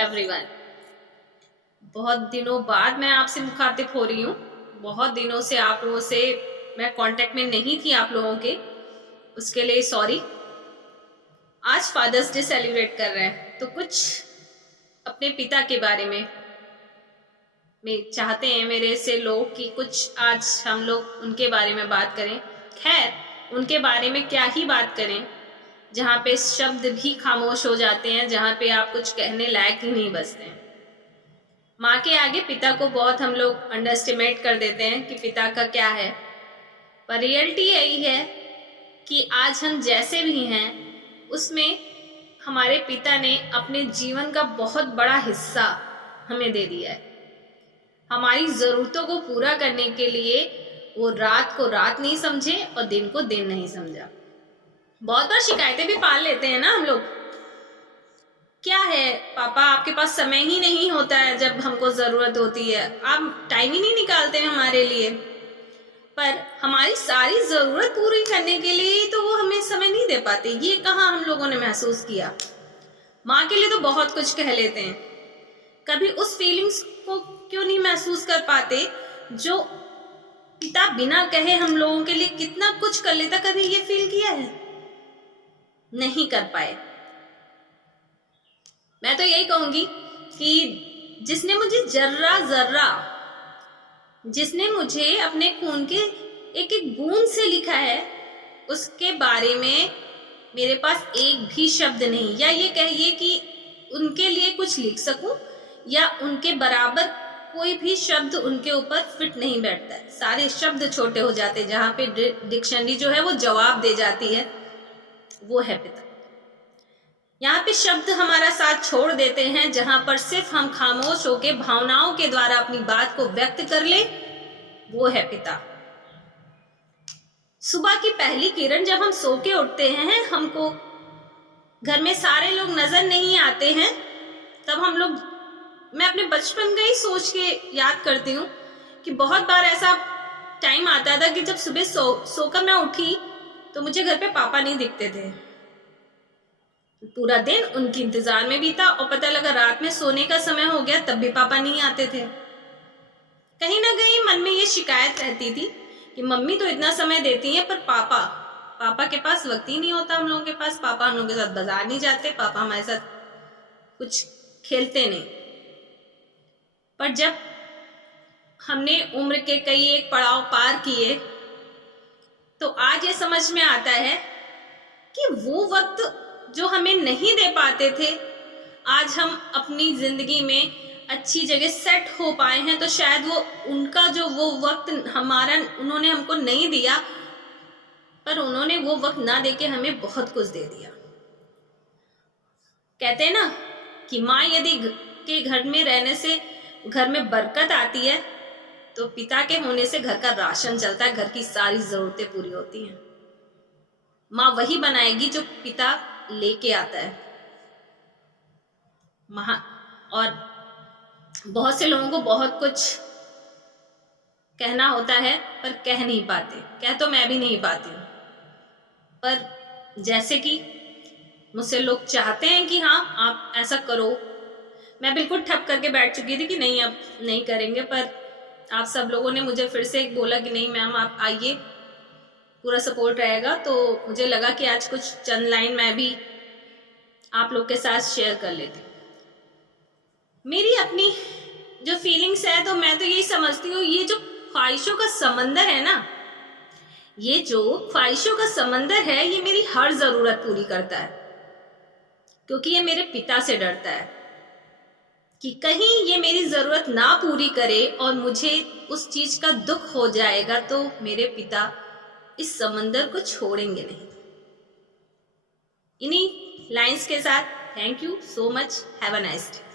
Everyone. बहुत दिनों बाद मैं आपसे मुखातिब हो रही हूँ। बहुत दिनों से आप लोगों से मैं कांटेक्ट में नहीं थी आप लोगों के, उसके लिए सॉरी। आज फादर्स डे सेलिब्रेट कर रहे हैं तो कुछ अपने पिता के बारे में चाहते हैं मेरे से लोग कि कुछ आज हम लोग उनके बारे में बात करें। खैर, उनके बारे में क्या ही बात करें, जहाँ पे शब्द भी खामोश हो जाते हैं, जहाँ पे आप कुछ कहने लायक ही नहीं बचते हैं। माँ के आगे पिता को बहुत हम लोग अंडरस्टिमेट कर देते हैं कि पिता का क्या है, पर रियलिटी यही है कि आज हम जैसे भी हैं उसमें हमारे पिता ने अपने जीवन का बहुत बड़ा हिस्सा हमें दे दिया है। हमारी ज़रूरतों को पूरा करने के लिए वो रात को रात नहीं समझे और दिन को दिन नहीं समझा। बहुत बार शिकायतें भी पाल लेते हैं ना हम लोग, क्या है पापा आपके पास समय ही नहीं होता है, जब हमको ज़रूरत होती है आप टाइम ही नहीं निकालते हैं हमारे लिए। पर हमारी सारी ज़रूरत पूरी करने के लिए तो वो हमें समय नहीं दे पाते। ये कहाँ हम लोगों ने महसूस किया। माँ के लिए तो बहुत कुछ कह लेते हैं, कभी उस फीलिंग्स को क्यों नहीं महसूस कर पाते जो पिता बिना कहे हम लोगों के लिए कितना कुछ कर लेता। कभी ये फील किया है? नहीं कर पाए। मैं तो यही कहूंगी कि जिसने मुझे अपने खून के एक एक बूंद से लिखा है, उसके बारे में मेरे पास एक भी शब्द नहीं, या ये कहिए कि उनके लिए कुछ लिख सकूं या उनके बराबर कोई भी शब्द उनके ऊपर फिट नहीं बैठता है। सारे शब्द छोटे हो जाते, जहाँ पे डिक्शनरी जो है वो जवाब दे जाती है, वो है पिता। यहाँ पे शब्द हमारा साथ छोड़ देते हैं, जहां पर सिर्फ हम खामोश होकर भावनाओं के द्वारा अपनी बात को व्यक्त कर ले, वो है पिता। सुबह की पहली किरण जब हम सो के उठते हैं, हमको घर में सारे लोग नजर नहीं आते हैं, तब हम लोग, मैं अपने बचपन का ही सोच के याद करती हूँ कि बहुत बार ऐसा टाइम आता था कि जब सुबह सोकर मैं उठी तो मुझे घर पे पापा नहीं दिखते थे। पूरा दिन उनके इंतजार में बीता और पता लगा रात में सोने का समय हो गया, तब भी पापा नहीं आते थे। कहीं ना कहीं मन में ये शिकायत रहती थी कि मम्मी तो इतना समय देती है, पर पापा के पास वक्त ही नहीं होता हम लोगों के पास। पापा हम लोगों के साथ बाजार नहीं जाते, पापा हमारे साथ कुछ खेलते नहीं। पर जब हमने उम्र के कई एक पड़ाव पार किए तो आज ये समझ में आता है कि वो वक्त जो हमें नहीं दे पाते थे, आज हम अपनी जिंदगी में अच्छी जगह सेट हो पाए हैं, तो शायद वो उनका जो वो वक्त उन्होंने हमको नहीं दिया, पर उन्होंने वो वक्त ना देके हमें बहुत कुछ दे दिया। कहते हैं ना कि माँ यदि के घर में रहने से घर में बरकत आती है, तो पिता के होने से घर का राशन चलता है, घर की सारी जरूरतें पूरी होती हैं। माँ वही बनाएगी जो पिता लेके आता है। और बहुत से लोगों को बहुत कुछ कहना होता है पर कह नहीं पाते। कह तो मैं भी नहीं पाती हूँ, पर जैसे कि मुझसे लोग चाहते हैं कि हाँ आप ऐसा करो, मैं बिल्कुल ठप करके बैठ चुकी थी कि नहीं अब नहीं करेंगे, पर आप सब लोगों ने मुझे फिर से बोला कि नहीं मैम आप आइए, पूरा सपोर्ट रहेगा। तो मुझे लगा कि आज कुछ चंद लाइन मैं भी आप लोग के साथ शेयर कर लेती हूँ। मेरी अपनी जो फीलिंग्स है, तो मैं तो यही समझती हूँ, ये जो ख्वाहिशों का समंदर है ना, ये जो ख्वाहिशों का समंदर है, ये मेरी हर जरूरत पूरी करता है, क्योंकि ये मेरे पिता से डरता है कि कहीं ये मेरी जरूरत ना पूरी करे और मुझे उस चीज का दुख हो जाएगा, तो मेरे पिता इस समंदर को छोड़ेंगे नहीं। इन्हीं लाइंस के साथ thank you so much, have a nice day.